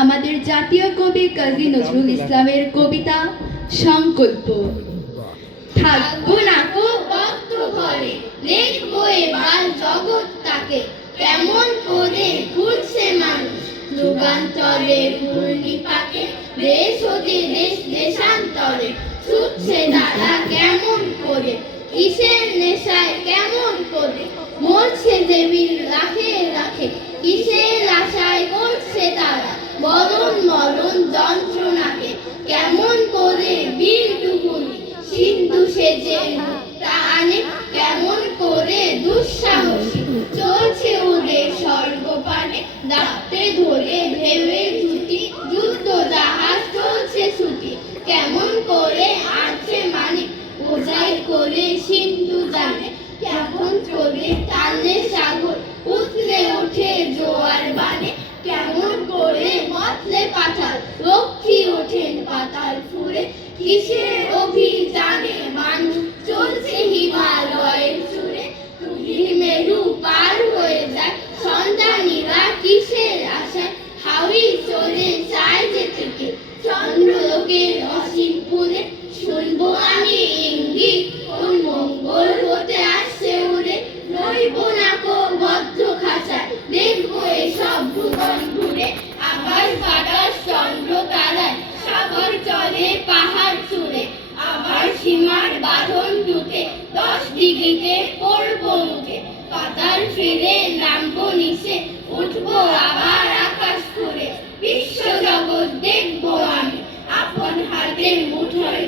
আমাদের জাতীয় কবি কাজী নজরুল ইসলামের কবিতা সংকল্প। থাকবো না কো বদ্ধ ঘরে, দেখবো এবার জগৎটাকে, কেমন করে ঘুরছে মানুষ যুগান্তরে ঘূর্ণিপাকে। দেশ হতে দেশ দেশান্তরে ছুটছে তারা কেমন করে, কিসের নেশায় কেমন করে মরছে যে বীর লাখে লাখে, কিসের আশায় করছে তারা মরণ মরণ যন্ত্রণাকে। কেমন করে বীর ডুবুনি সিন্ধু সেজে টানে, কেমন করে দুঃসাহসী চলছে ওদের স্বর্গপানে। দাঁতে ধরে ভেবে ছুটি যুদ্ধ জাহাজ চলছে ছুটি, কেমন করে আছে মানে বোঝাই করে সিন্ধু জানে। কেমন করে টানে সাগর উঠলে ওঠে জোয়ার বানে, কেমন করে মতলে পাতাল রক্ষী ওঠেন পাতাল ফুরে। কিসের অভিযানে মানুষ চলছে হিমালয়ের চূড়ে, তুহির মেরু পার হয়ে যায় সন্তানীরা কিসের আশায়। হাওড়ি চলে যায় যে থেকে চন্দ্রলোকের অসীম পুরে, শুনবো আমি ইঙ্গিত কোন মঙ্গল হতে আসছে উড়ে। রইব না কো বদ্ধ খাঁচায়, দেখবো এসব ভুবন ঘুরে। আকাশ বাতাস চন্দ্র তারায় সাগর চলে পাহাড় চূড়ে, আবার সীমার বাঁধন টুটে 10 ডিগ্রিতে পড়বো উঠে। পাতাল ফিরে নামবো নিচে, উঠবো আবার আকাশ ফুরে। বিশ্ব জগৎ দেখবো আমি আপন হাতের মুঠোয়।